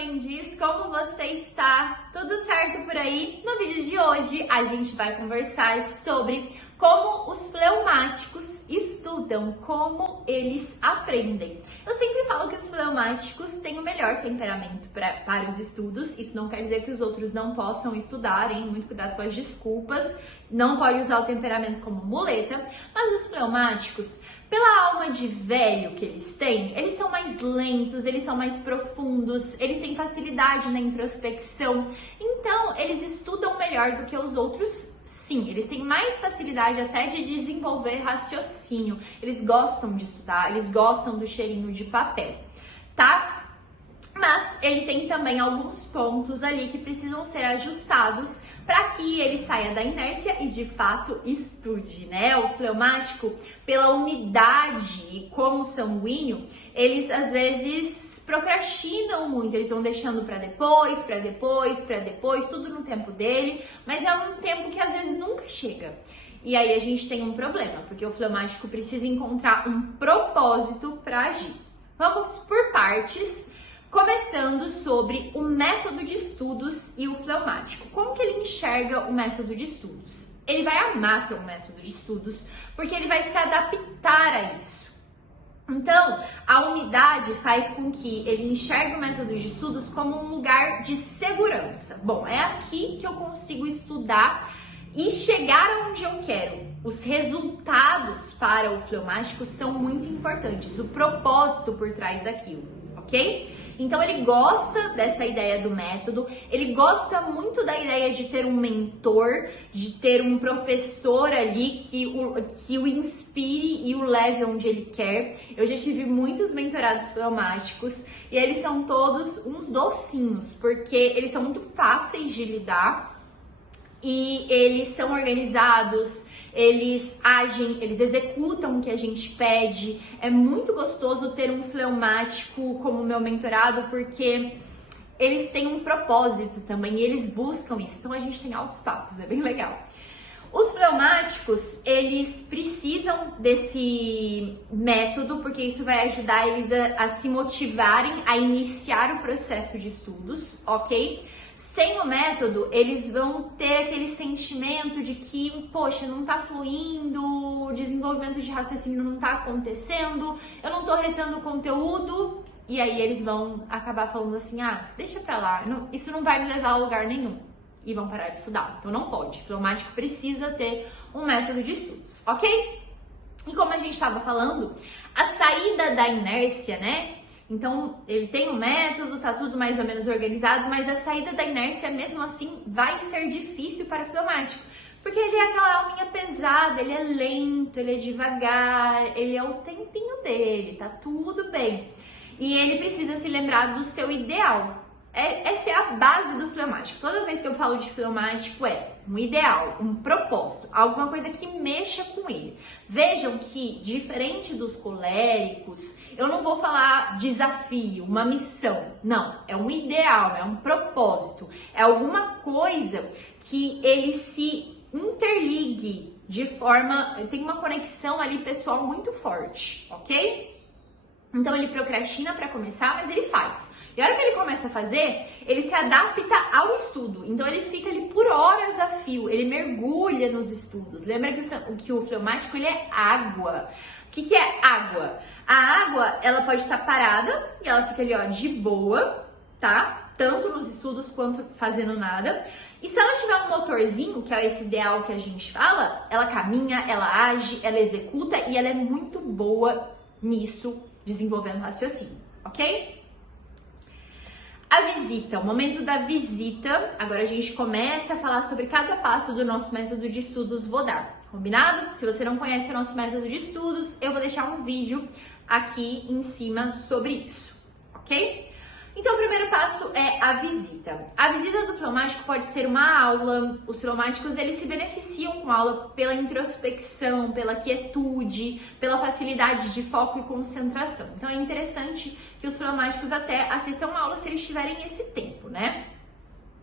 aprendiz, como você está? Tudo certo por aí? No vídeo de hoje a gente vai conversar sobre como os fleumáticos estudam, como eles aprendem. Eu sempre falo que os fleumáticos têm o melhor temperamento para os estudos, isso não quer dizer que os outros não possam estudar, hein? Muito cuidado com as desculpas, não pode usar o temperamento como muleta, mas os fleumáticos, pela alma de velho que eles são mais lentos, eles são mais profundos, eles têm facilidade na introspecção, então eles estudam melhor do que os outros. Sim, eles têm mais facilidade até de desenvolver raciocínio, eles gostam de estudar, eles gostam do cheirinho de papel, tá? Mas ele tem também alguns pontos ali que precisam ser ajustados para que ele saia da inércia e de fato estude, né? O fleumático, pela umidade como sanguíneo, eles às vezes procrastinam muito, eles vão deixando para depois, tudo no tempo dele, mas é um tempo que às vezes nunca chega. E aí a gente tem um problema, porque o fleumático precisa encontrar um propósito para agir. Vamos por partes, começando sobre o método de estudos e o fleumático. Como que ele enxerga o método de estudos? Ele vai amar ter um método de estudos, porque ele vai se adaptar a isso. Então, a umidade faz com que ele enxergue o método de estudos como um lugar de segurança. Bom, é aqui que eu consigo estudar e chegar onde eu quero. Os resultados para o fleumático são muito importantes, o propósito por trás daquilo, ok? Então ele gosta dessa ideia do método, ele gosta muito da ideia de ter um mentor, de ter um professor ali que o inspire e o leve onde ele quer. Eu já tive muitos mentorados fleumáticos e eles são todos uns docinhos, porque eles são muito fáceis de lidar e eles são organizados, eles agem, eles executam o que a gente pede. É muito gostoso ter um fleumático como meu mentorado, porque eles têm um propósito também e eles buscam isso. Então a gente tem altos papos, é bem legal. Os fleumáticos, eles precisam desse método, porque isso vai ajudar eles a se motivarem a iniciar o processo de estudos, ok? Sem o método, eles vão ter aquele sentimento de que, poxa, não tá fluindo, o desenvolvimento de raciocínio não tá acontecendo, eu não tô retendo o conteúdo, e aí eles vão acabar falando assim, deixa pra lá, isso não vai me levar a lugar nenhum, e vão parar de estudar. Então não pode, o fleumático precisa ter um método de estudos, ok? E como a gente estava falando, a saída da inércia, né? Então, ele tem um método, tá tudo mais ou menos organizado, mas a saída da inércia, mesmo assim, vai ser difícil para o fleumático. Porque ele é aquela alminha pesada, ele é lento, ele é devagar, ele é o tempinho dele, tá tudo bem. E ele precisa se lembrar do seu ideal. Essa é a base do fleumático. Toda vez que eu falo de fleumático é um ideal, um propósito, alguma coisa que mexa com ele. Vejam que, diferente dos coléricos, eu não vou falar desafio, uma missão. Não, é um ideal, é um propósito, é alguma coisa que ele se interligue de forma... Tem uma conexão ali pessoal muito forte, ok? Então ele procrastina para começar, mas ele faz. E a hora que ele começa a fazer, ele se adapta ao estudo. Então ele fica ali por horas a fio, ele mergulha nos estudos. Lembra que o fleumático, ele é água. O que é água? A água, ela pode estar parada e ela fica ali, ó, de boa, tá? Tanto nos estudos quanto fazendo nada. E se ela tiver um motorzinho, que é esse ideal que a gente fala, ela caminha, ela age, ela executa e ela é muito boa nisso, desenvolvendo raciocínio, ok? A visita, o momento da visita, agora a gente começa a falar sobre cada passo do nosso método de estudos Vodar, combinado? Se você não conhece o nosso método de estudos, eu vou deixar um vídeo aqui em cima sobre isso, ok? Então o primeiro passo é a visita. A visita do fleumático pode ser uma aula. Os fleumáticos, eles se beneficiam com a aula pela introspecção, pela quietude, pela facilidade de foco e concentração. Então é interessante que os fleumáticos até assistam a aula se eles tiverem esse tempo, né?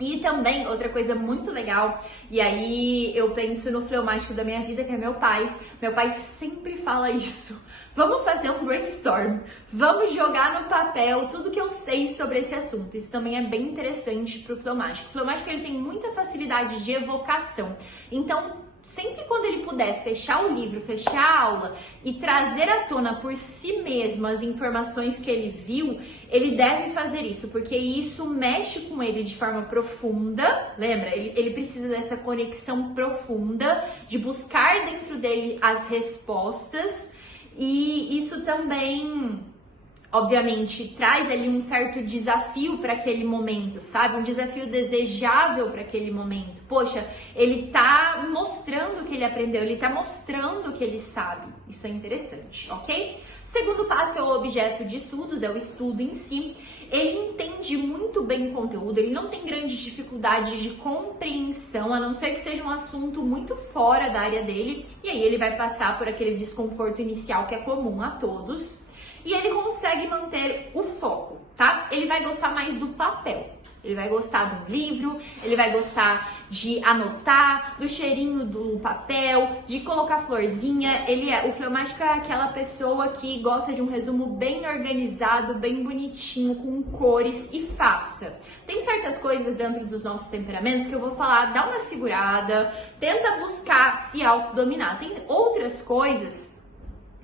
E também, outra coisa muito legal, e aí eu penso no fleumático da minha vida, que é meu pai. Meu pai sempre fala isso. Vamos fazer um brainstorm, vamos jogar no papel tudo que eu sei sobre esse assunto. Isso também é bem interessante pro fleumático. O fleumático, ele tem muita facilidade de evocação. Então, sempre quando ele puder fechar o livro, fechar a aula e trazer à tona por si mesmo as informações que ele viu, ele deve fazer isso, porque isso mexe com ele de forma profunda, lembra? Ele precisa dessa conexão profunda, de buscar dentro dele as respostas, e isso também, obviamente, traz ali um certo desafio para aquele momento, sabe? Um desafio desejável para aquele momento. Poxa, ele tá mostrando o que ele aprendeu, ele tá mostrando o que ele sabe. Isso é interessante, ok? Segundo passo é o objeto de estudos, é o estudo em si. Ele entende muito bem o conteúdo, ele não tem grandes dificuldades de compreensão, a não ser que seja um assunto muito fora da área dele, e aí ele vai passar por aquele desconforto inicial que é comum a todos. E ele consegue manter o foco, tá? Ele vai gostar mais do papel. Ele vai gostar do livro, ele vai gostar de anotar, do cheirinho do papel, de colocar florzinha. O fleumático é aquela pessoa que gosta de um resumo bem organizado, bem bonitinho, com cores e faça. Tem certas coisas dentro dos nossos temperamentos que eu vou falar, dá uma segurada, tenta buscar se autodominar. Tem outras coisas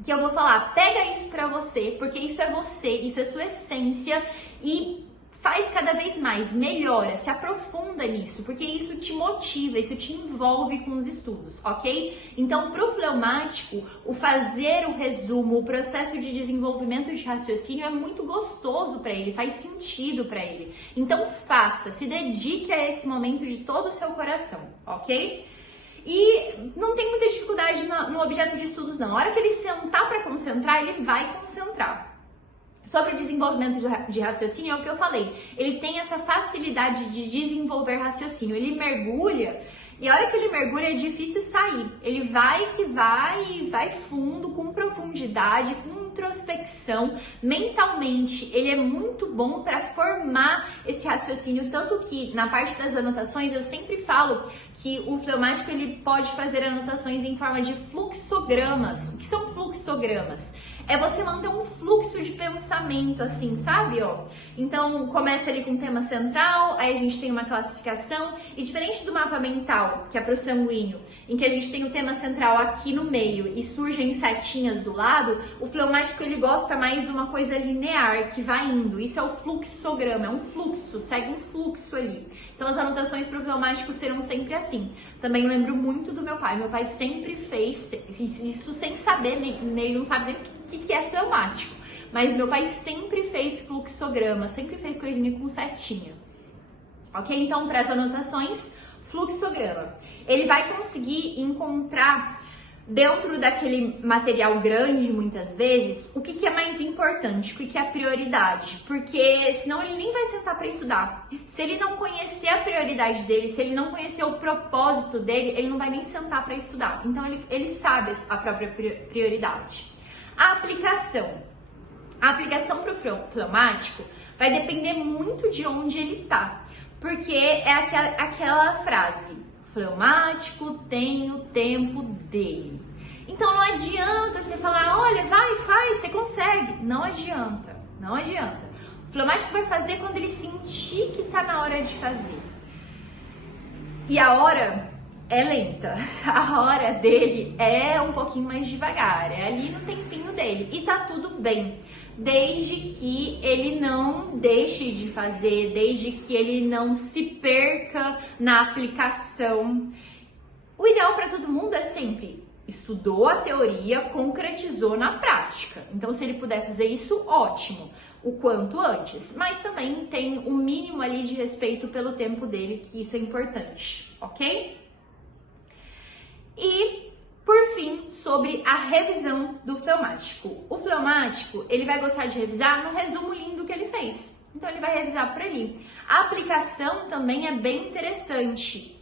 que eu vou falar, pega isso pra você, porque isso é você, isso é sua essência e faz cada vez mais, melhora, se aprofunda nisso, porque isso te motiva, isso te envolve com os estudos, ok? Então, pro fleumático, o fazer o resumo, o processo de desenvolvimento de raciocínio é muito gostoso para ele, faz sentido para ele. Então, faça, se dedique a esse momento de todo o seu coração, ok? E não tem muita dificuldade no objeto de estudos, não. A hora que ele sentar para concentrar, ele vai concentrar. Sobre o desenvolvimento de raciocínio, é o que eu falei. Ele tem essa facilidade de desenvolver raciocínio. Ele mergulha e a hora que ele mergulha é difícil sair. Ele vai fundo, com profundidade, com introspecção. Mentalmente, ele é muito bom para formar esse raciocínio. Tanto que na parte das anotações eu sempre falo que o fleumático ele pode fazer anotações em forma de fluxogramas. O que são fluxogramas? É você manter um fluxo de pensamento, assim, sabe, ó? Então, começa ali com o tema central, aí a gente tem uma classificação, e diferente do mapa mental, que é pro sanguíneo, em que a gente tem o tema central aqui no meio e surgem setinhas do lado, o fleumático, ele gosta mais de uma coisa linear, que vai indo. Isso é o fluxograma, é um fluxo, segue um fluxo ali. Então, as anotações pro fleumático serão sempre assim. Também lembro muito do meu pai. Meu pai sempre fez isso sem saber, ele não sabe nem o que é fleumático. Mas meu pai sempre fez fluxograma, sempre fez coisinha com setinha. Ok? Então, para as anotações, fluxograma. Ele vai conseguir encontrar dentro daquele material grande, muitas vezes, o que é mais importante, o que é a prioridade, porque senão ele nem vai sentar para estudar. Se ele não conhecer a prioridade dele, se ele não conhecer o propósito dele, ele não vai nem sentar para estudar. Então, ele sabe a própria prioridade. A aplicação para o fleumático vai depender muito de onde ele tá, porque é aquela frase: fleumático tem o tempo dele. Então não adianta você falar, olha, vai, faz, você consegue. Não adianta, não adianta. O fleumático vai fazer quando ele sentir que tá na hora de fazer. E a hora é lenta. A hora dele é um pouquinho mais devagar, é ali no tempinho dele. E tá tudo bem, desde que ele não deixe de fazer, desde que ele não se perca na aplicação. O ideal para todo mundo é sempre estudou a teoria, concretizou na prática. Então, se ele puder fazer isso, ótimo, o quanto antes. Mas também tem um mínimo ali de respeito pelo tempo dele, que isso é importante, ok? E, por fim, sobre a revisão do fleumático. O fleumático, ele vai gostar de revisar no resumo lindo que ele fez. Então, ele vai revisar por ali. A aplicação também é bem interessante.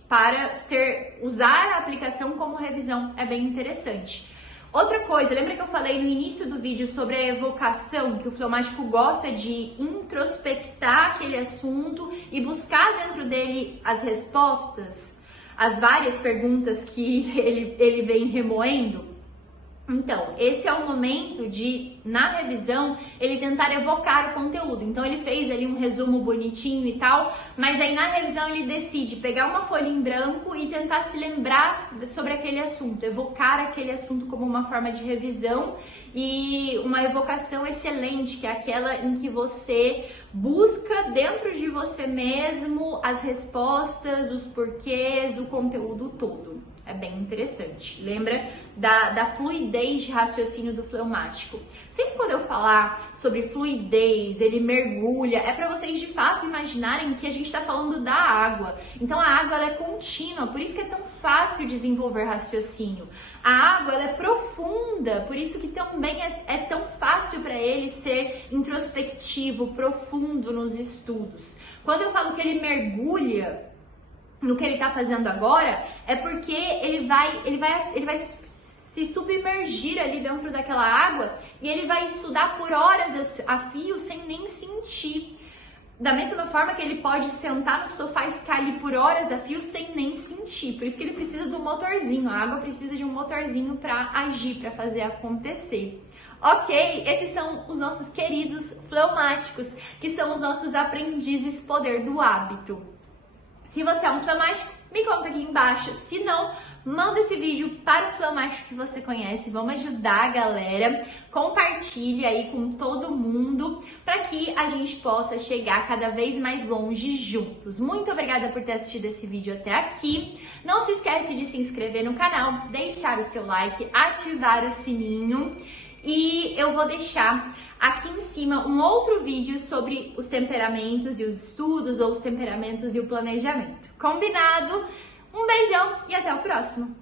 Usar a aplicação como revisão é bem interessante. Outra coisa, lembra que eu falei no início do vídeo sobre a evocação, que o fleumático gosta de introspectar aquele assunto e buscar dentro dele as respostas, as várias perguntas que ele vem remoendo? Então, esse é o momento de, na revisão, ele tentar evocar o conteúdo. Então, ele fez ali um resumo bonitinho e tal, mas aí na revisão ele decide pegar uma folha em branco e tentar se lembrar sobre aquele assunto, evocar aquele assunto como uma forma de revisão e uma evocação excelente, que é aquela em que você busca dentro de você mesmo as respostas, os porquês, o conteúdo todo. É bem interessante. Lembra da fluidez de raciocínio do fleumático. Sempre quando eu falar sobre fluidez, ele mergulha, é para vocês de fato imaginarem que a gente está falando da água. Então a água ela é contínua, por isso que é tão fácil desenvolver raciocínio. A água ela é profunda, por isso que também é tão fácil para ele ser introspectivo, profundo nos estudos. Quando eu falo que ele mergulha no que ele está fazendo agora, é porque ele vai se submergir ali dentro daquela água e ele vai estudar por horas a fio sem nem sentir. Da mesma forma que ele pode sentar no sofá e ficar ali por horas a fio sem nem sentir. Por isso que ele precisa do motorzinho. A água precisa de um motorzinho para agir, para fazer acontecer. Ok, esses são os nossos queridos fleumáticos, que são os nossos aprendizes poder do hábito. Se você é um fleumático, me conta aqui embaixo. Se não, manda esse vídeo para o fleumático que você conhece. Vamos ajudar a galera. Compartilhe aí com todo mundo para que a gente possa chegar cada vez mais longe juntos. Muito obrigada por ter assistido esse vídeo até aqui. Não se esquece de se inscrever no canal, deixar o seu like, ativar o sininho. E eu vou deixar aqui em cima um outro vídeo sobre os temperamentos e os estudos, ou os temperamentos e o planejamento. Combinado? Um beijão e até o próximo!